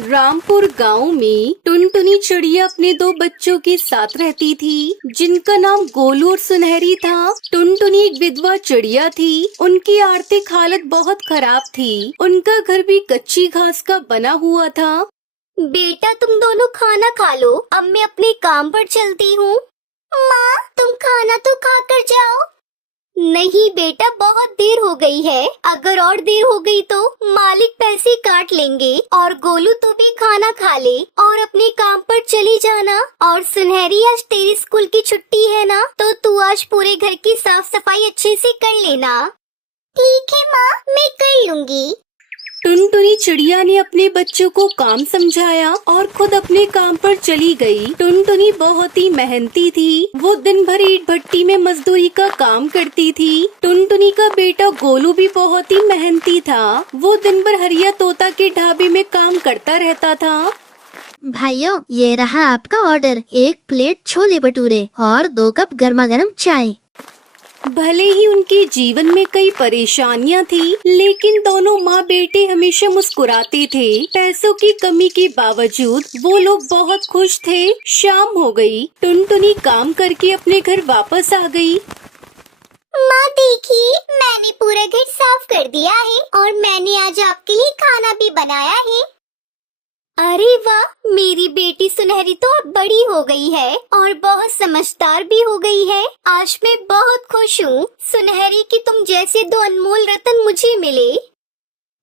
रामपुर गांव में टुनटुनी चिड़िया अपने दो बच्चों के साथ रहती थी, जिनका नाम गोलू और सुनहरी था। टुनटुनी एक विधवा चिड़िया थी। उनकी आर्थिक हालत बहुत खराब थी। उनका घर भी कच्ची घास का बना हुआ था। बेटा, तुम दोनों खाना खा लो, अब मैं अपने काम पर चलती हूँ। माँ, तुम खाना तो खा कर जाओ। नहीं बेटा, बहुत देर हो गई है। अगर और देर हो गई तो मालिक पैसे काट लेंगे। और गोलू, तू भी खाना खा ले और अपने काम पर चली जाना। और सुनहरी, आज तेरी स्कूल की छुट्टी है ना, तो तू आज पूरे घर की साफ सफाई अच्छे से कर लेना। ठीक है माँ, मैं कर लूँगी। टुनटुनी चिड़िया ने अपने बच्चों को काम समझाया और खुद अपने काम पर चली गई। टुनटुनी बहुत ही मेहनती थी। वो दिन भर ईंट भट्टी में मजदूरी का काम करती थी। टुनटुनी का बेटा गोलू भी बहुत ही मेहनती था। वो दिन भर हरिया तोता के ढाबे में काम करता रहता था। भाइयों, ये रहा आपका ऑर्डर। 1 प्लेट छोले भटूरे और 2 कप गर्मा गर्म चाय। भले ही उनके जीवन में कई परेशानियां थी, लेकिन दोनों माँ बेटे हमेशा मुस्कुराते थे। पैसों की कमी के बावजूद वो लोग बहुत खुश थे। शाम हो गई। टुनटुनी काम करके अपने घर वापस आ गई। माँ देखिए, मैंने पूरा घर साफ कर दिया है और मैंने आज आपके लिए खाना भी बनाया है। अरे वाह, मेरी बेटी सुनहरी तो अब बड़ी हो गई है और बहुत समझदार भी हो गई है। आज मैं बहुत खुश हूँ सुनहरी कि तुम जैसे 2 अनमोल रत्न मुझे मिले।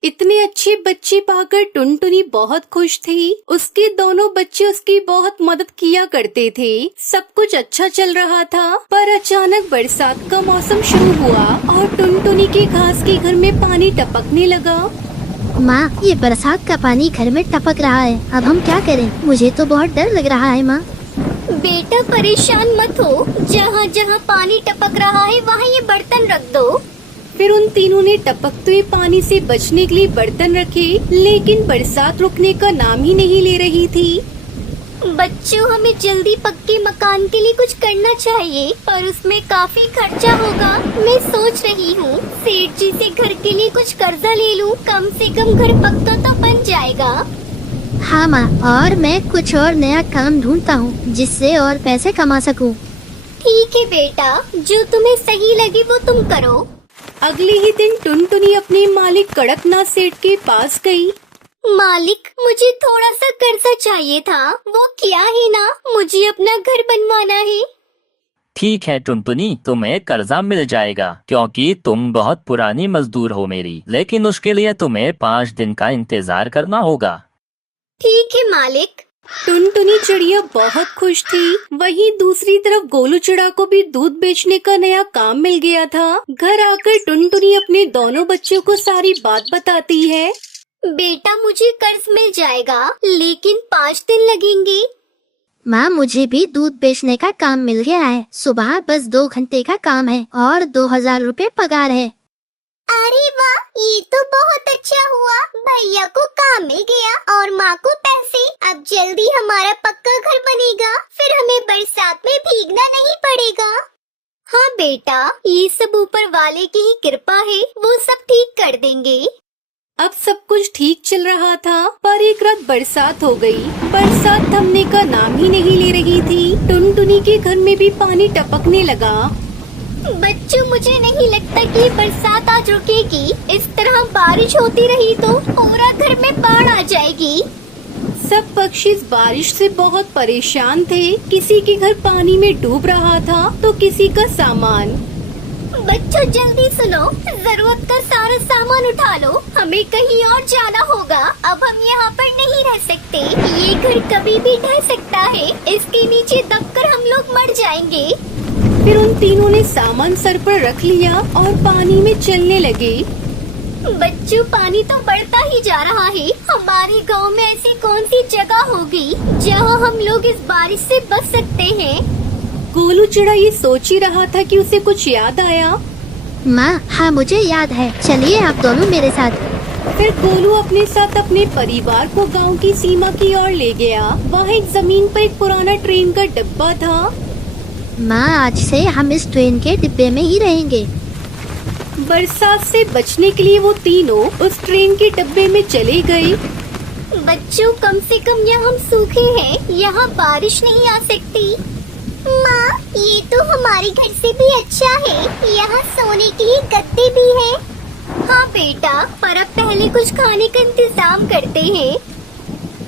इतने अच्छे बच्चे पाकर टुनटुनी बहुत खुश थी। उसके दोनों बच्चे उसकी बहुत मदद किया करते थे। सब कुछ अच्छा चल रहा था, पर अचानक बरसात का मौसम शुरू हुआ और टुनटुनी के घास के घर में पानी टपकने लगा। माँ, ये बरसात का पानी घर में टपक रहा है। अब हम क्या करें? मुझे तो बहुत डर लग रहा है माँ। बेटा, परेशान मत हो। जहाँ जहाँ पानी टपक रहा है वहाँ ये बर्तन रख दो। फिर उन तीनों ने टपकते हुए पानी से बचने के लिए बर्तन रखे, लेकिन बरसात रुकने का नाम ही नहीं ले रही थी। बच्चों, हमें जल्दी पक्के मकान के लिए कुछ करना चाहिए, पर उसमें काफी खर्चा होगा। मैं सोच रही हूँ सेठ जी से घर के लिए कुछ कर्जा ले लूँ। कम से कम घर पक्का तो बन जाएगा। हाँ माँ, और मैं कुछ और नया काम ढूंढता हूँ जिससे और पैसे कमा सकूँ। ठीक है बेटा, जो तुम्हें सही लगे वो तुम करो। अगले ही दिन टुनटुनी अपने मालिक कड़कनाथ सेठ के पास गई। मालिक, मुझे थोड़ा सा कर्जा चाहिए था। वो क्या है ना, मुझे अपना घर बनवाना है। ठीक है टुनटुनी, तुम्हें कर्जा मिल जाएगा क्योंकि तुम बहुत पुरानी मजदूर हो मेरी, लेकिन उसके लिए तुम्हें 5 दिन का इंतजार करना होगा। ठीक है मालिक। टुनटुनी चिड़िया बहुत खुश थी। वहीं दूसरी तरफ गोलू चिड़ा को भी दूध बेचने का नया काम मिल गया था। घर आकर टुनटुनी अपने दोनों बच्चों को सारी बात बताती है। बेटा, मुझे कर्ज मिल जाएगा, लेकिन 5 दिन लगेंगे। माँ, मुझे भी दूध बेचने का काम मिल गया है। सुबह बस 2 घंटे का काम है और 2000 रुपए पगार है। अरे वाह, ये तो बहुत अच्छा हुआ। भैया को काम मिल गया और माँ को पैसे। अब जल्दी हमारा पक्का घर बनेगा, फिर हमें बरसात में भीगना नहीं पड़ेगा। हाँ बेटा, ये सब ऊपर वाले की ही कृपा है, वो सब ठीक कर देंगे। अब सब कुछ ठीक चल रहा था, पर एक रात बरसात हो गई। बरसात थमने का नाम ही नहीं ले रही थी। टुनटुनी के घर में भी पानी टपकने लगा। बच्चों, मुझे नहीं लगता कि बरसात आज रुकेगी। इस तरह बारिश होती रही तो पूरा घर में बाढ़ आ जाएगी। सब पक्षी इस बारिश से बहुत परेशान थे। किसी के घर पानी में डूब रहा था तो किसी का सामान। बच्चों, जल्दी सुनो, जरूरत का सारा सामान उठा लो, हमें कहीं और जाना होगा। अब हम यहाँ पर नहीं रह सकते। ये घर कभी भी ढह सकता है। इसके नीचे दबकर हम लोग मर जाएंगे। फिर उन तीनों ने सामान सर पर रख लिया और पानी में चलने लगे। बच्चों, पानी तो बढ़ता ही जा रहा है। हमारे गांव में ऐसी कौन सी जगह होगी जहां हम लोग इस बारिश से बच सकते हैं? गोलू चिड़ा ये सोच ही रहा था कि उसे कुछ याद आया। माँ, हाँ मुझे याद है, चलिए आप दोनों मेरे साथ। फिर गोलू अपने साथ अपने परिवार को गांव की सीमा की ओर ले गया। वहाँ एक जमीन पर एक पुराना ट्रेन का डिब्बा था। माँ, आज से हम इस ट्रेन के डिब्बे में ही रहेंगे। बरसात से बचने के लिए वो तीनों उस ट्रेन के डिब्बे में चले गए। बच्चों, कम से कम यहाँ हम सूखे हैं, यहाँ बारिश नहीं आ सकती। माँ, ये तो हमारे घर से भी अच्छा है, यहाँ सोने के लिए गद्दे भी हैं। हाँ बेटा, पर अब पहले कुछ खाने का इंतजाम करते हैं।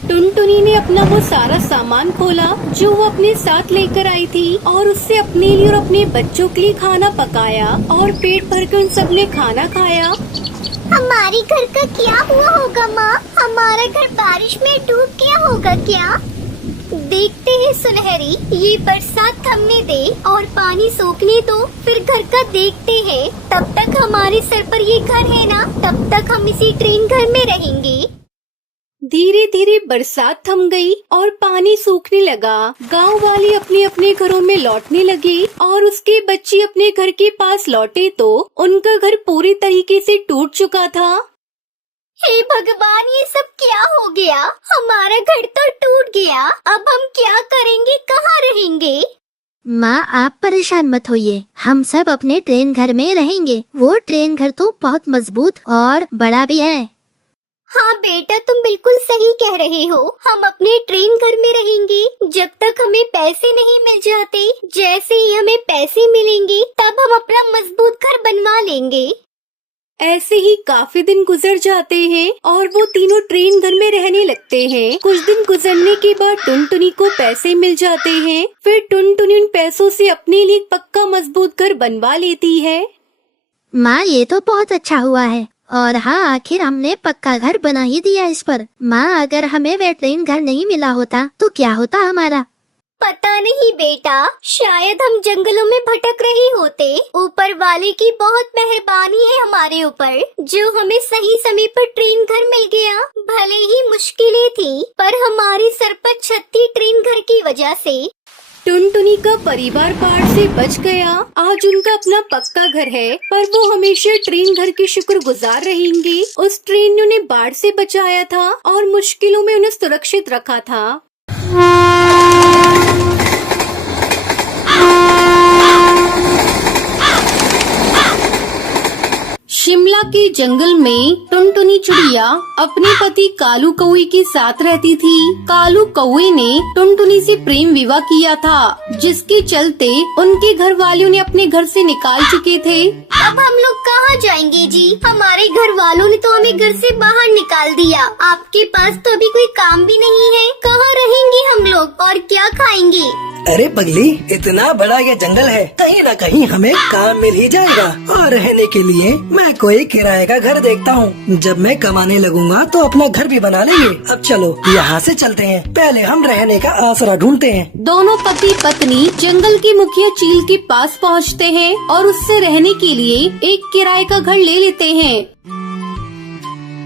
टुनटुनी ने अपना वो सारा सामान खोला जो वो अपने साथ लेकर आई थी और उससे अपने लिए और अपने बच्चों के लिए खाना पकाया और पेट भरकर उन सब ने खाना खाया। हमारे घर का क्या हुआ होगा माँ? हमारा घर बारिश में डूब गया होगा क्या? देखते हैं सुनहरी, ये बरसात थमने दे और पानी सोखने दो, फिर घर का देखते हैं। तब तक हमारे सर पर ये घर है ना, तब तक हम इसी ट्रेन घर में रहेंगे। धीरे धीरे बरसात थम गई और पानी सूखने लगा। गांव वाले अपने अपने घरों में लौटने लगे और उसके बच्चे अपने घर के पास लौटे तो उनका घर पूरी तरीके से टूट चुका था। हे भगवान, ये सब क्या हो गया? हमारा घर तो टूट गया, अब हम क्या करेंगे, कहाँ रहेंगे? माँ, आप परेशान मत होइए, हम सब अपने ट्रेन घर में रहेंगे। वो ट्रेन घर तो बहुत मजबूत और बड़ा भी है। हाँ बेटा, तुम बिल्कुल सही कह रहे हो, हम अपने ट्रेन घर में रहेंगे जब तक हमें पैसे नहीं मिल जाते। जैसे ही हमें पैसे मिलेंगे तब हम अपना मजबूत घर बनवा लेंगे। ऐसे ही काफी दिन गुजर जाते हैं और वो तीनों ट्रेन घर में रहने लगते हैं। कुछ दिन गुजरने के बाद टुनटुनी को पैसे मिल जाते हैं। फिर टुनटुनी उन पैसों से अपने लिए एक पक्का मजबूत घर बनवा लेती है। माँ, ये तो बहुत अच्छा हुआ है और हाँ, आखिर हमने पक्का घर बना ही दिया इस पर। माँ, अगर हमें वह ट्रेन घर नहीं मिला होता तो क्या होता हमारा? पता नहीं बेटा, शायद हम जंगलों में भटक रहे होते। ऊपर वाले की बहुत मेहरबानी है हमारे ऊपर, जो हमें सही समय पर ट्रेन घर मिल गया। भले ही मुश्किलें थी, पर हमारे सर पर छत थी ट्रेन घर की वजह से। टुनटुनी का परिवार बाढ़ से बच गया। आज उनका अपना पक्का घर है, पर वो हमेशा ट्रेन घर के शुक्रगुजार रहेंगे। उस ट्रेन ने उन्हें बाढ़ से बचाया था और मुश्किलों में उन्हें सुरक्षित रखा था। शिमला के जंगल में टुनटुनी चिड़िया अपने पति कालू कौवे के साथ रहती थी। कालू कौवे ने टुनटुनी से प्रेम विवाह किया था, जिसके चलते उनके घर वाले उन्हें अपने घर से निकाल चुके थे। अब हम लोग कहाँ जाएंगे जी? हमारे घर वालों ने तो हमें घर से बाहर निकाल दिया। आपके पास तो अभी कोई काम भी नहीं है, कहाँ रहेंगे हम लोग और क्या खाएंगे? अरे पगली, इतना बड़ा ये जंगल है, कहीं न कहीं हमें काम मिल ही जाएगा। और रहने के लिए मैं कोई किराए का घर देखता हूँ। जब मैं कमाने लगूंगा तो अपना घर भी बना लेंगे। अब चलो यहाँ से चलते हैं, पहले हम रहने का आसरा ढूंढते हैं। दोनों पति पत्नी जंगल के मुखिया चील के पास पहुँचते हैं और उससे रहने के लिए एक किराए का घर ले लेते हैं।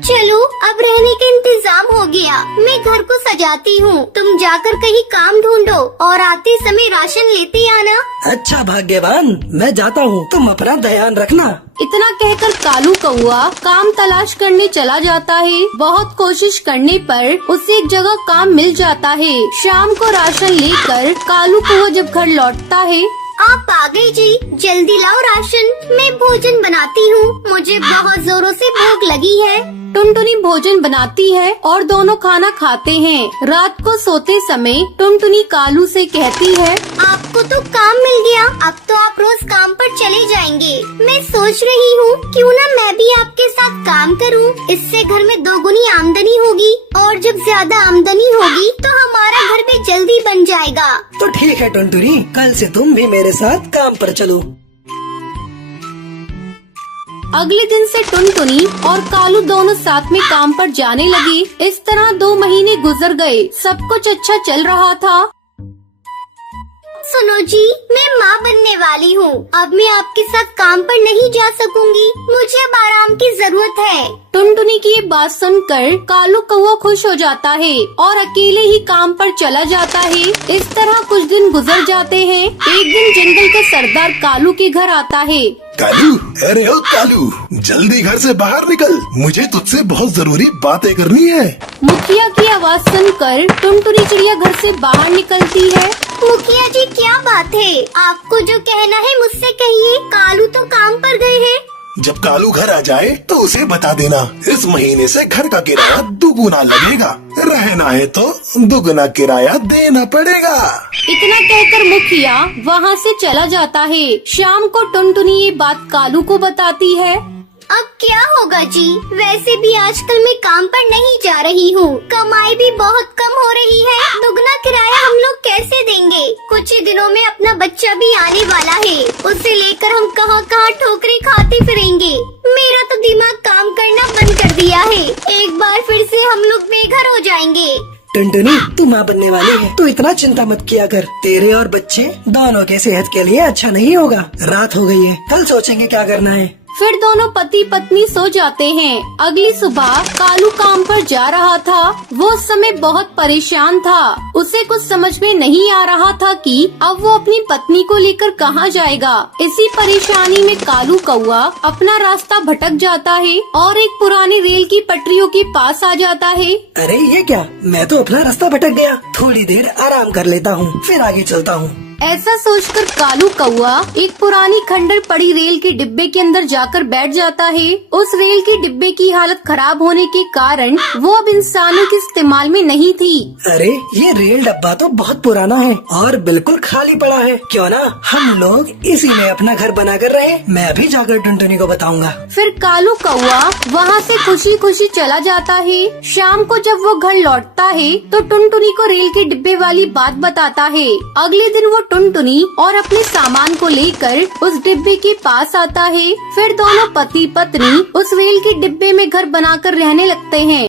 चलो, अब रहने का इंतजाम हो गया, मैं घर को सजाती हूँ। तुम जाकर कहीं काम ढूंढो और आते समय राशन लेते आना। अच्छा भाग्यवान, मैं जाता हूँ, तुम अपना ध्यान रखना। इतना कहकर कालू कौआ काम तलाश करने चला जाता है। बहुत कोशिश करने पर उसे एक जगह काम मिल जाता है। शाम को राशन लेकर कालू कौआ जब घर लौटता है। आप आ गए जी, जल्दी लाओ राशन, मैं भोजन बनाती हूँ, मुझे बहुत जोरों से भूख लगी है। टुनटुनी भोजन बनाती है और दोनों खाना खाते हैं। रात को सोते समय टुनटुनी कालू से कहती है, आपको तो काम मिल गया, अब तो आप रोज काम पर चले जाएंगे। मैं सोच रही हूँ क्यों ना मैं भी आपके साथ काम करूँ, इससे घर में दोगुनी आमदनी होगी और जब ज्यादा आमदनी होगी तो हमारा घर भी जल्दी बन जाएगा। तो ठीक है टुनटुनी, कल से तुम भी मेरे साथ काम पर चलो। अगले दिन से टुनटुनी और कालू दोनों साथ में काम पर जाने लगे। इस तरह 2 महीने गुजर गए। सब कुछ अच्छा चल रहा था। सुनो जी, मैं माँ बनने वाली हूँ, अब मैं आपके साथ काम पर नहीं जा सकूंगी, मुझे अब आराम की जरूरत है। टुनटुनी की ये बात सुनकर कालू कौवा खुश हो जाता है और अकेले ही काम पर चला जाता है। इस तरह कुछ दिन गुजर जाते हैं। एक दिन जंगल का सरदार कालू के घर आता है। कालू, अरे ओ कालू, जल्दी घर से बाहर निकल, मुझे तुझसे बहुत जरूरी बातें करनी है। मुखिया की आवाज सुनकर टुनटुनी चिड़िया घर से बाहर निकलती है। मुखिया जी, क्या बात है? आपको जो कहना है मुझसे कहिए, कालू तो काम पर गए हैं। जब कालू घर आ जाए तो उसे बता देना, इस महीने से घर का किराया दुगुना लगेगा। रहना है तो दुगना किराया देना पड़ेगा। इतना कहकर मुखिया वहाँ से चला जाता है। शाम को टुनटुनी ये बात कालू को बताती है। अब क्या होगा जी, वैसे भी आजकल मैं काम पर नहीं जा रही हूँ, कमाई भी बहुत कम हो रही है, दुगना किराया हम लोग कैसे देंगे? कुछ ही दिनों में अपना बच्चा भी आने वाला है, उसे लेकर हम कहाँ कहाँ ठोकरें खाते फिरेंगे। मेरा तो दिमाग काम करना बंद कर दिया है, एक बार फिर से हम लोग बेघर हो जाएंगे। टुनटुनी तू माँ बनने वाली है, तू इतना चिंता मत किया कर। तेरे और बच्चे दोनों के सेहत के लिए अच्छा नहीं होगा। रात हो गई है, कल सोचेंगे क्या करना है। फिर दोनों पति पत्नी सो जाते हैं। अगली सुबह कालू काम पर जा रहा था। वो उस समय बहुत परेशान था। उसे कुछ समझ में नहीं आ रहा था कि अब वो अपनी पत्नी को लेकर कहाँ जाएगा। इसी परेशानी में कालू कौआ अपना रास्ता भटक जाता है और एक पुरानी रेल की पटरियों के पास आ जाता है। अरे ये क्या, मैं तो अपना रास्ता भटक गया। थोड़ी देर आराम कर लेता हूँ, फिर आगे चलता हूँ। ऐसा सोचकर कालू कौआ एक पुरानी खंडर पड़ी रेल के डिब्बे के अंदर जाकर बैठ जाता है। उस रेल के डिब्बे की हालत खराब होने के कारण वो अब इंसानों के इस्तेमाल में नहीं थी। अरे ये रेल डब्बा तो बहुत पुराना है और बिल्कुल खाली पड़ा है। क्यों ना हम लोग इसी में अपना घर बना कर रहे। मैं अभी जाकर टुनटुनी को बताऊंगा। फिर कालू कौआ वहाँ से खुशी खुशी चला जाता है। शाम को जब वो घर लौटता है तो टुनटुनी को रेल के डिब्बे वाली बात बताता है। अगले दिन वो टुनटुनी और अपने सामान को लेकर उस डिब्बे के पास आता है। फिर दोनों पति पत्नी उस रेल के डिब्बे में घर बनाकर रहने लगते हैं।